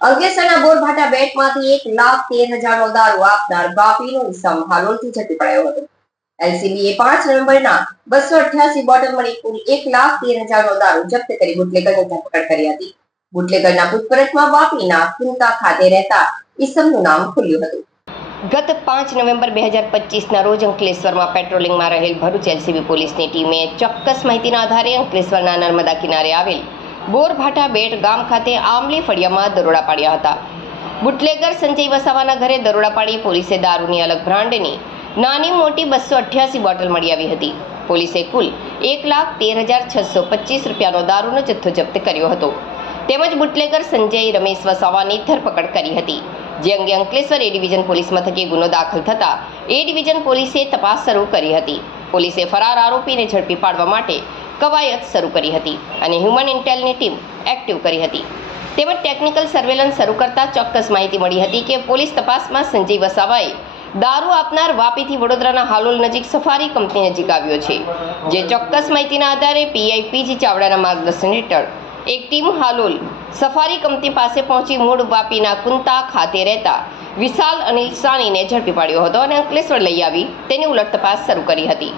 અંકલેશ્વરના બોરભાટા બેટમાંથી 1,13,000નો દારૂ આપનાર વાપીનો ઇસમ હાલોલથી ઝડપી પડાયો હતો. એલસીબીએ 5 નવેમ્બરના 288 બોટલ મળી કુલ 1,13,000નો દારૂ જપ્ત કરી બુટલેગરની ધરપકડ કરી હતી. બુટલેગરના પૂછપરછમાં વાપીના કુંતા ખાતે રહેતા ઇસમનું નામ ખુલ્યું હતું. ગત 5 નવેમ્બર 2025ના રોજ અંકલેશ્વરમાં પેટ્રોલિંગમાં રહેલ ભરૂચ એલસીબી પોલીસની ટીમે ચોક્કસ માહિતીના આધારે અંકલેશ્વરના નર્મદા કિનારે આવેલ બોરભાટા બેટ ગામ ખાતે આંબલી ફળિયામાં દરોડા પાડ્યા હતા. બુટલેગર સંજય વસાવાના ઘરે દરોડા પાડી પોલીસે દારૂની અલગ બ્રાન્ડની નાની મોટી 288 બોટલ મળી આવી હતી. પોલીસે કુલ 1,13,625 રૂપિયાનો દારૂનો જથ્થો જપ્ત કર્યો હતો. તેમજ બુટલેગર સંજય રમેશ વસાવાની ધરપકડ કરી હતી. જે અંગે અંકલેશ્વર એ ડિવિઝન પોલીસ મથકે ગુનો દાખલ થતા એ ડિવિઝન પોલીસે તપાસ શરૂ કરી હતી. પોલીસે ફરાર આરોપીને ઝડપી પાડવા માટે કવાયત શરૂ કરી હતી અને હ્યુમન ઇન્ટેલની ટીમ એક્ટિવ કરી હતી. તેમજ ટેકનિકલ સર્વેલન્સ શરૂ કરતા ચોક્કસ માહિતી મળી હતી કે પોલીસ તપાસમાં સંજય વસાવાએ દારૂ આપનાર વાપીથી વડોદરાના હાલોલ નજીક સફારી કંપની નજીક આવ્યો છે. જે ચોક્કસ માહિતીના આધારે પીઆઈ પીજી ચાવડાના માર્ગદર્શન હેઠળ એક ટીમ હાલોલ સફારી કંપની પાસે પહોંચી મૂળ વાપીના કુંતા ખાતે રહેતા વિશાલ અનિલ સાનીને ઝડપી પાડ્યો હતો અને અંકલેશ્વર લઈ આવી તેની ઉલટ તપાસ શરૂ કરી હતી.